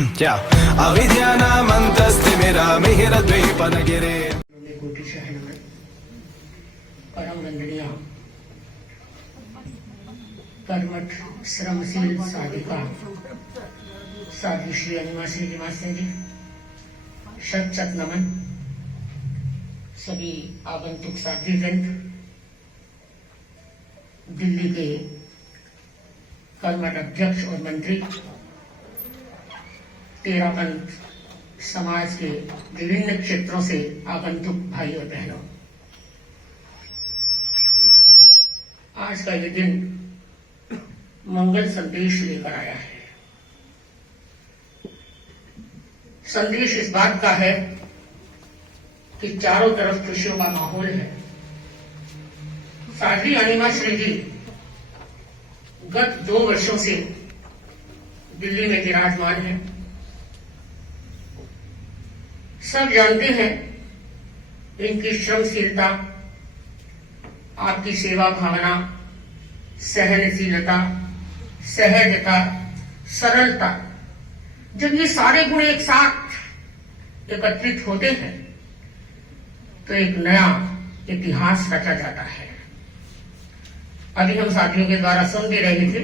क्या अविद्यानामन्तस्तिमिरामिहिरद्वीपनगिरे कोटि शहर में परम वंदनीय कर्मठ श्रमशील साधिका साध्वी श्री अनिमा श्री निवासन जी, शत शत नमन। सभी आगंतुक साथी वृंद, दिल्ली के कर्मठ अध्यक्ष और मंत्री, तेरापंथ समाज के विभिन्न क्षेत्रों से आगंतुक भाई और बहनों, आज का ये दिन मंगल संदेश लेकर आया है। संदेश इस बात का है कि चारों तरफ खुशियों का माहौल है। साध्वी अनिमा श्री जी गत 2 वर्षों से दिल्ली में विराजमान हैं। सब जानते हैं इनकी श्रमशीलता, आपकी सेवा भावना, सहनशीलता, सहजता, सरलता। जब ये सारे गुण एक साथ एकत्रित होते हैं तो एक नया इतिहास रचा जाता है। अभी हम साथियों के द्वारा सुन भी रहे थे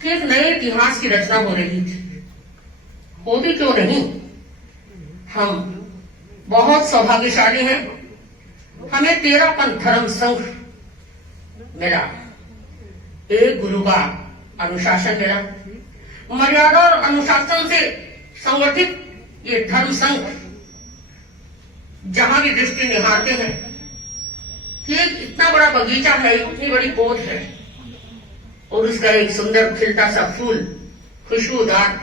कि एक नए इतिहास की रचना हो रही थी। हो भी क्यों नहीं, हम बहुत सौभाग्यशाली हैं। हमें तेरापंथ धर्म संघ मिला, एक गुरु का अनुशासन मिला, मर्यादा और अनुशासन से संगठित ये धर्म संघ जहां की दृष्टि निहारते हैं कि एक इतना बड़ा बगीचा है, इतनी बड़ी पौध है और उसका एक सुंदर खिलता सा फूल खुशबूदार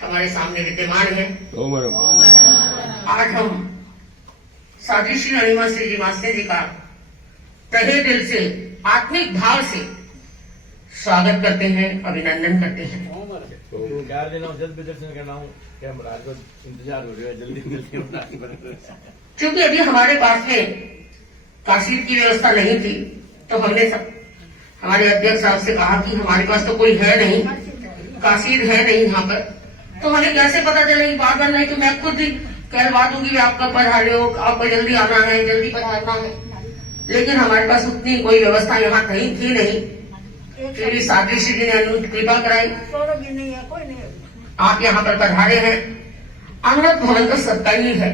हमारे सामने विद्यमान है। आज हम साध्वी श्री अनिमा श्री जी मास्टर जी का तहे दिल से आत्मिक भाव से स्वागत करते हैं, अभिनंदन करते हैं। जल्द दर्शन करना हूँ, इंतजार हो रहा है, जल्दी क्योंकि अभी हमारे पास में काशीद की व्यवस्था नहीं थी तो हमने हमारे अध्यक्ष साहब से कहा कि हमारे पास तो कोई है नहीं, काशीद है नहीं यहाँ पर, तो हमें कैसे पता चलेगी। बार बार नहीं तो मैं खुद ही कहलवा दूंगी कि आपका पधारे हो, आपको जल्दी आना है, जल्दी पधारना है। लेकिन हमारे पास उतनी कोई व्यवस्था यहाँ कहीं थी नहीं। फिर साध्वी श्री जी ने अनंत कृपा कराई, आप यहाँ पर पधारे हैं। अमृत भवन तो सबका ही है।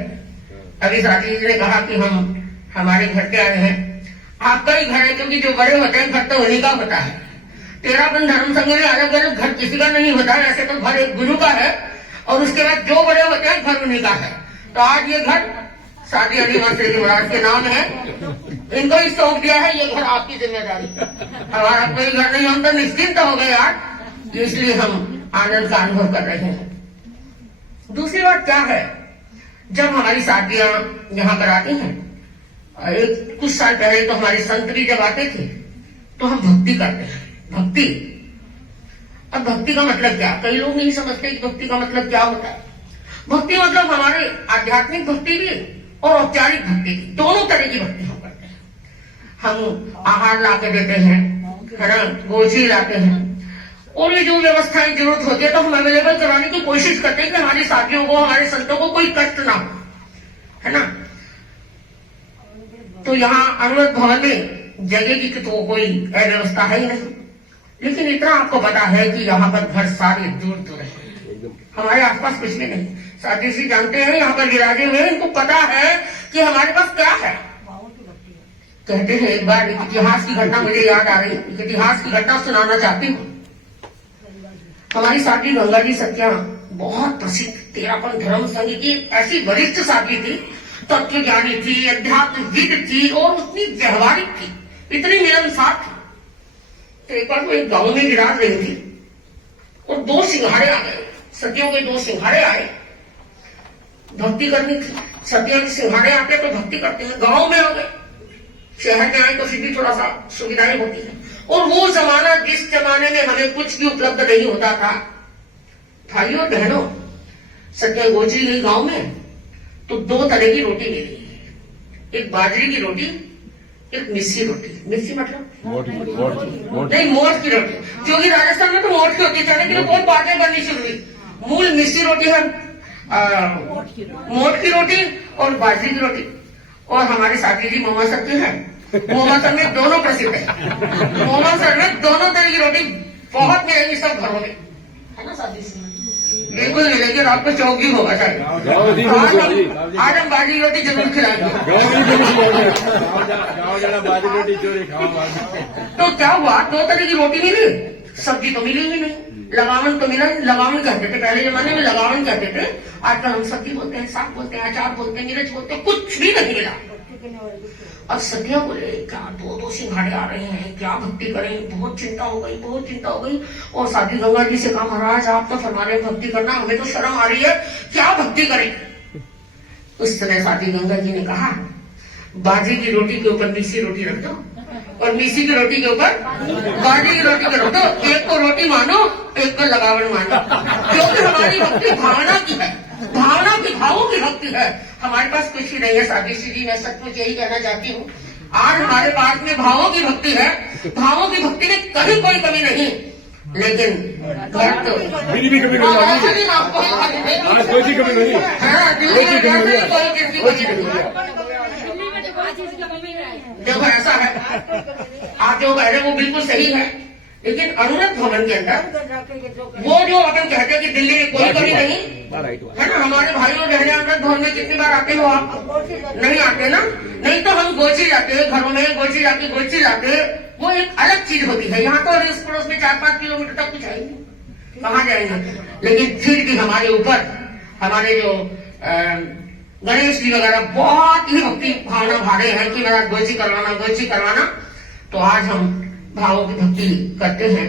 अभी साध्वी जी ने कहा कि हम हमारे घर के आए हैं, आपका ही घर है, क्योंकि जो बड़े होते हैं घर तो उन्हीं का होता है। तेरापंथ धर्म संघ में अलग अलग घर किसी का नहीं होता है, ऐसे तो घर एक गुरु का है और उसके बाद जो बड़े होते हैं घर उन्हीं का है। तो आज ये घर साध्वी अनिमा श्री जी महाराज के नाम है, इनको ही सौंप दिया है ये घर, आपकी जिम्मेदारी। हमारा कोई घर नहीं, हम तो निश्चिंत हो गए आज, इसलिए हम आनंद का अनुभव कर रहे हैं। दूसरी बात क्या है, जब हमारी साथियां यहाँ पर आती हैं, कुछ साल पहले तो हमारे संत भी जब आते थे तो हम भक्ति करते हैं। भक्ति, अब भक्ति का मतलब क्या, कई लोग नहीं समझते कि भक्ति का मतलब क्या होता है। भक्ति मतलब हमारे आध्यात्मिक भक्ति भी और औपचारिक भक्ति भी, दोनों तरह की भक्ति हम करते हैं। हम आहार ला के देते हैं, है ना, गोजी लाते हैं, और ये जो व्यवस्थाएं जरूरत होती है तो हम अवेलेबल कराने की कोशिश करते हैं कि हमारे साथियों को, हमारे संतों को कोई कष्ट ना हो, है ना। तो यहाँ अमृत भवन में जगह की तो कोई अव्यवस्था है ही नहीं, लेकिन इतना आपको पता है कि यहाँ पर घर सारे दूर दूर है, हमारे आसपास कुछ भी नहीं। साध्वी जी जानते हैं यहाँ पर विराजे हुए, इनको पता है कि हमारे पास क्या है। कहते हैं, एक बार इतिहास की घटना मुझे याद आ रही, इतिहास की घटना सुनाना चाहती हूँ। हमारी साध्वी गंगा जी सत्या बहुत प्रसिद्ध तेरापंथ धर्म संघ की ऐसी वरिष्ठ साध्वी थी, तत्वज्ञानी थी, अध्यात्मविद थी और उतनी व्यवहारिक थी, इतनी मिलनसार थी। तो एक बार वो एक गांव में विराज रही थी और 2 सिंघाड़े आ गए, सतियों के 2 सिंघाड़े आए, भक्ति करनी थी। सतियों के सिंघाड़े आते तो भक्ति करते हैं, गांव में आ गए, शहर में आए तो फिर भी थोड़ा सा सुविधाएं होती है। और वो जमाना, जिस जमाने में हमें कुछ भी उपलब्ध नहीं होता था, भाइयों और बहनों, सत्या गोचरी गई गांव में तो 2 तरह की रोटी मिली, एक बाजरे की रोटी, एक मिस्सी रोटी। मिस्सी मतलब नहीं, मोठ की रोटी, क्योंकि राजस्थान में तो मोठ की होती है, लेकिन बहुत बातें बननी शुरू हुई। मूल मिस्सी रोटी है, मोट की रोटी और बाजरी की रोटी। और हमारे साथी जी मोमा सर के हैं, मोमा सर में दोनों प्रसिद्ध है। मोमा सर में दोनों तरह की रोटी बहुत मिलेगी सब घरों में, है ना साथी जी? बिल्कुल मिलेगी, और आपको चौक भी होगा सर। आज हम बाजरी रोटी जरूर खिलाएंगे। तो क्या हुआ, दो तरह की रोटी मिली, सब्जी तो मिली ही नहीं, लगावन तो मिला। लगावन कहते थे पहले जमाने में, लगावन कहते थे। आजकल हम सब्जी बोलते हैं, साग बोलते हैं, अचार बोलते हैं, मिर्च बोलते हैं, कुछ भी नहीं मिला। अब सदिया बोले क्या दो सिंघाड़े आ रहे हैं, क्या भक्ति करें, बहुत चिंता हो गई, बहुत चिंता हो गई। और साधी गंगा जी से कहा महाराज आप तो फरमा रहे भक्ति करना, हमें तो शर्म आ रही है, क्या भक्ति करें। उस समय साधी गंगा जी ने कहा बाजरी की रोटी के ऊपर मिसी रोटी रख दो, और मिसी की रोटी के ऊपर बाजरी की रोटी रख दो। एक को रोटी मानो, एक को लगावन मानो, क्योंकि हमारी भक्ति भावना की है, भावना की, भावों की भक्ति है। हमारे पास कुछ ही नहीं है साथी जी, मैं सचमुच यही कहना चाहती हूँ। आज हमारे पास में भावों की भक्ति है, भावों की भक्ति में कहीं कोई कमी नहीं, लेकिन घर तो भी कमी नहीं, आपको कोई सी कमी नहीं, हाँ, दिल्ली में वैसे ही कोई किसी को कमी नहीं है। देखो ऐसा है, आप जो कह रहे हैं वो बिल्कुल सही है, लेकिन अनुरत भवन के अंदर वो जो अपन कहते हैं कि दिल्ली में कोई कमी नहीं है ना, हमारे भाइयों बहने अनुरत भवन में कितनी बार आते हो आप? नहीं आते ना। नहीं तो हम गोची जाते हैं, घरों में गोची जाते, वो एक अलग चीज होती है। यहाँ तो इस पड़ोस में 4-5 किलोमीटर तक कुछ आएंगे, कहाँ जाएंगे। लेकिन फिर भी हमारे ऊपर हमारे जो गणेश जी वगैरह बहुत ही भक्ति भावना भारे हैं कि मेरा गोची करवाना। तो आज हम भावों की भक्ति करते हैं।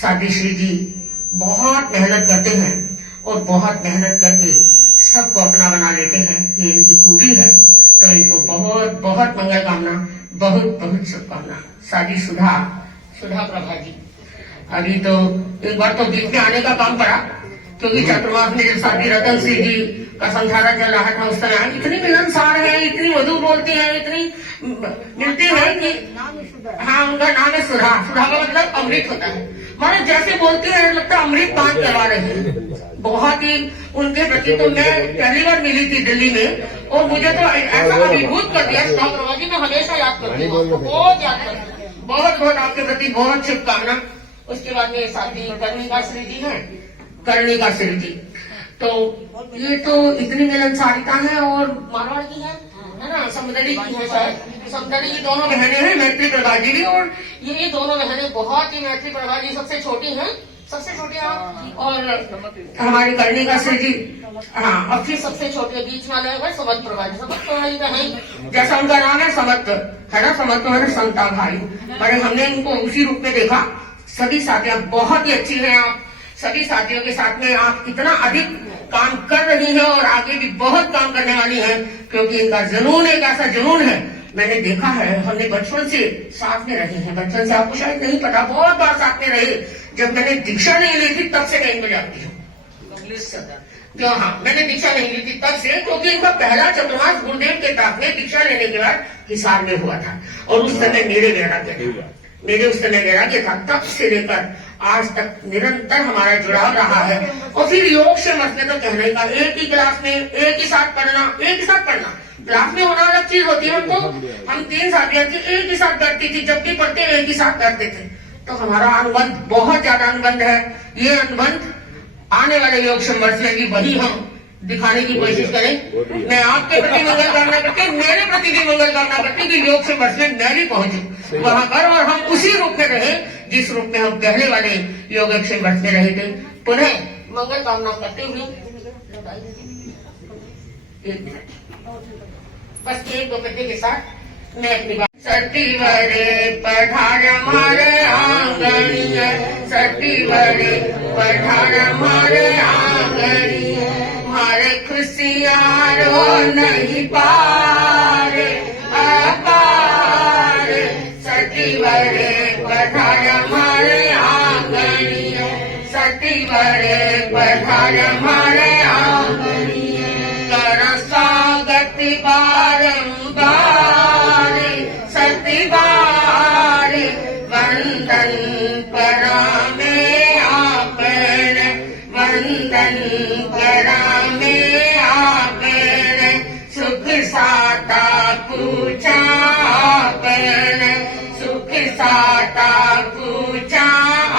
साधी श्री जी बहुत मेहनत करते हैं, और बहुत मेहनत करके सबको अपना बना लेते हैं, ये इनकी खूबी है। तो इनको बहुत बहुत मंगल कामना, बहुत बहुत शुभकामना। साधी सुधा प्रभा जी, अभी तो एक बार तो बीच में आने का काम पड़ा, क्योंकि चतुर्मास में जब साधी रतन सिंह जी का संधारा चल रहा था उस समय इतनी मिलनसार है, इतनी मधुर बोलती है, इतनी मिलती है कि हाँ, उनका नाम है सुधा। सुधा का मतलब अमृत होता है, मानो जैसे बोलती है लगता है अमृत पान करवा रहे हैं। बहुत ही उनके प्रति तो मैं पहली बार मिली थी दिल्ली में, और मुझे तो ऐसा अभिभूत कर दिया सुधा प्रभा जी, मैं हमेशा याद करती हूँ, बहुत याद करती हूँ। बहुत बहुत आपके प्रति बहुत शुभकामना। उसके बाद में साथी कर्णिका श्री जी है, कर्णिका श्री जी, तो ये तो इतनी मिलनसारिता है, और मारवाड़ की है ना, समुद्री की है शायद, समुद्री की दोनों बहनें हैं, मैत्री प्रभा जी भी, और ये दोनों बहनें बहुत ही, मैत्री प्रभा जी सबसे छोटी हैं, सबसे छोटी आप, और हमारी कर्णिका श्री जी हाँ, और फिर सबसे छोटे बीच वाले है समत प्रभा जी। समत प्रभा जी का है जैसा उनका नाम है समत, है ना, समत है संता भाई। पर हमने इनको उसी रूप में देखा। सभी साथियां बहुत ही अच्छी हैं, आप सभी साथियों के साथ में आप इतना अधिक काम कर रही हैं, और आगे भी बहुत काम करने वाली हैं, क्योंकि इनका जुनून एक ऐसा जुनून है, मैंने देखा है। हमने बचपन से साथ में रहे हैं, बचपन से आपको शायद नहीं पता, बहुत बार साथ में रहे। जब मैंने दीक्षा नहीं ली थी तब से मैं इनको जानती हूँ, क्यों? हाँ, मैंने दीक्षा नहीं ली थी तब से, क्योंकि इनका पहला चतुर्मास गुरुदेव के साथ में दीक्षा लेने के बाद हिसार में हुआ था, और उस समय मेरे उस समय वैराग्य था। तब से लेकर आज तक निरंतर हमारा जुड़ाव रहा है। और फिर योग से मसले तो कहने का, एक ही क्लास में एक ही साथ पढ़ना, क्लास में होना अलग चीज होती है। हम 3 साथियां थी, एक ही साथ बैठती थी, जब भी पढ़ते एक ही साथ बैठते थे। तो हमारा अनुबंध बहुत ज्यादा अनुबंध है। ये अनुबंध आने वाले योग संवर्ष में भी वही हम दिखाने की कोशिश करें। मैं आपके प्रति मंगल कामना करती, मेरे प्रति भी मंगल कामना करती कि योग संवर्ष में मैं भी पहुंचूं वहां पर, और हम उसी रूप में रहे जिस रूप में हम पहले वाले योग संवर्ष में रहे थे। पुनः मंगल कामना करते हुए बस 1-2 पद्य के साथ मैं अपनी बात। सतीवरे पठार मारे आंगणीय, सतीवरे पठार मारे आंगणीय, मारे खुशियारो नहीं पार अपार। सतीवरे पठार मारे आंगणीय, सतीवरे पठार मारे आंगणीय, कर स्वागत बारंबार सतीवार, वंदन परामे आपन, वंदन साता पूजा आपण सुख साता पूजा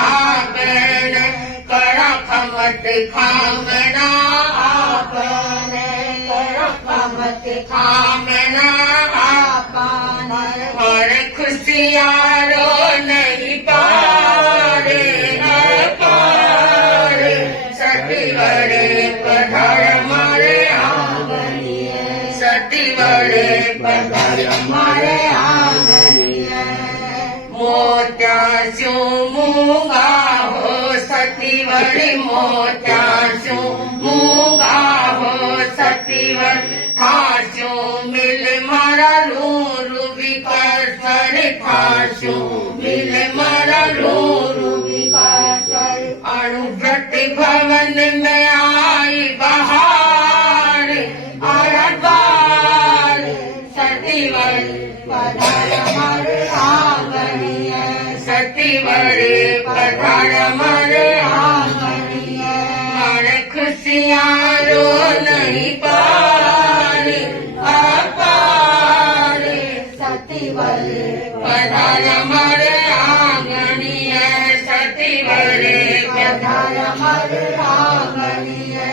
आपण करा खमत खामना आपण करा खमत खामना आपण और खुशियारो नहीं पारे पारे सती बड़े पधार मारे आंगनिए सती बड़े पधार मारे आंगनिए मोत्या स्यो मूंगा हो सती बड़ी मोत्या स्यो मूंगा हो सती बड़ी ठास्यो मिल मारा लूरू विकासर ठास्यो मिल मारा लूरू विकासर अणुव्रत भवन में आई बहार आरबार सती बड़ी पधार हमारे आंगनिए सती बड़ी पधार हमारे आंगनिए मारे खुशियाँ रो नहीं पारे अपारे सती बड़ी पधार हमारे आंगनिए सती बड़ी पधार हमारे आंगनिए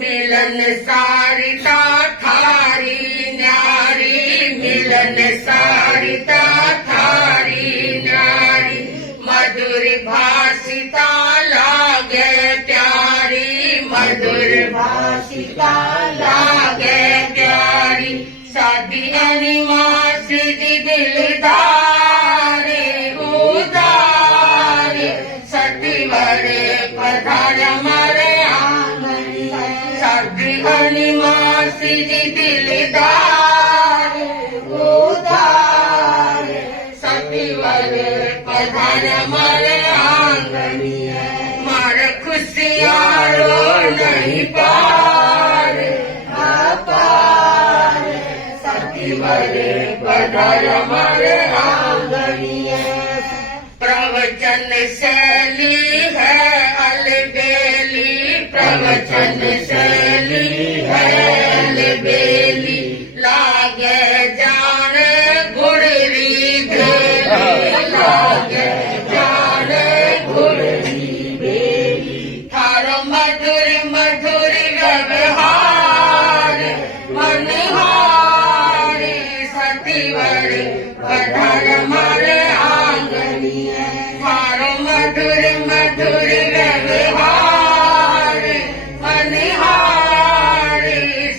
मिलन सारिता थारी न्यारी मिलन सारिता थारी न्यारी मधुर भाषिता लागे प्यारी मधुर भाषिता लागे प्यारी शादी अनिमास दिलदारे उदारे सती बड़े पधार हमारे आंगनिए शादी अनिमास दिलदारे उदारे सती बड़े पधार हमारे आंगनिए मार खुशियारो नहीं पारे अपारे सती बड़े पधार हमारे आंगनिए प्रवचन शैली है अलबेली प्रवचन शैली है अलबेली लागे जान गुड़री बेली लागे जान गुड़री बेली थारो मधुर मधुर व्यवहार मनहार सती बड़ी पधार हमारे आंगनिए थारो मधुर मधुर व्यवहार मनहार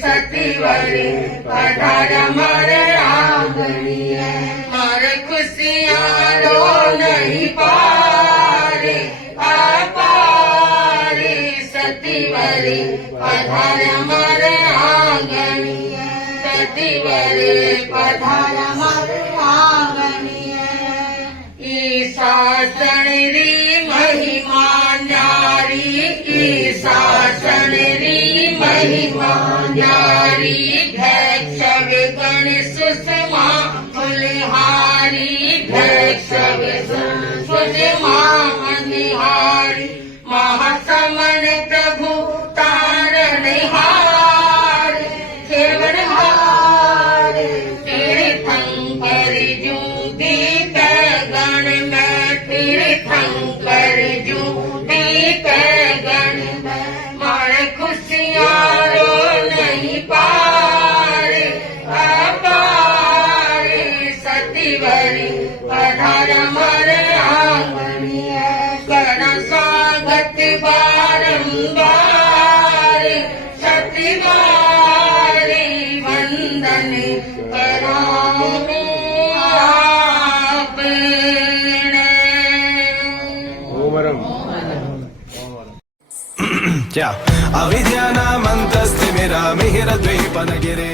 सती बड़ी पधार हमारे आंगनिए मारे खुशियाँ रो नहीं पारे अपारे सती बड़ी पधार हमारे आंगनिए सती बड़ी पधार हमारे आंगनिए ईशासन री महिमा न्यारी ईशासन री महिमा न्यारी भैक्षव गण सुषमा फुलहारी भैक्षव सुषमा निहारी महासमन प्रभु तारणहार केवल हार तीर्थंकर जू दीप गण में तीर्थंकर जू दीप गण में मार खुशियाँ रो नहीं पारे अपारे सती बड़ी पधार हमारे आंगनिए कर स्वागत बारंबार सती बारी वंदन कराने आपने ओमरम क्या अविद्यानामन्तस्तिमिरा मिहिरद्वीपनगिरे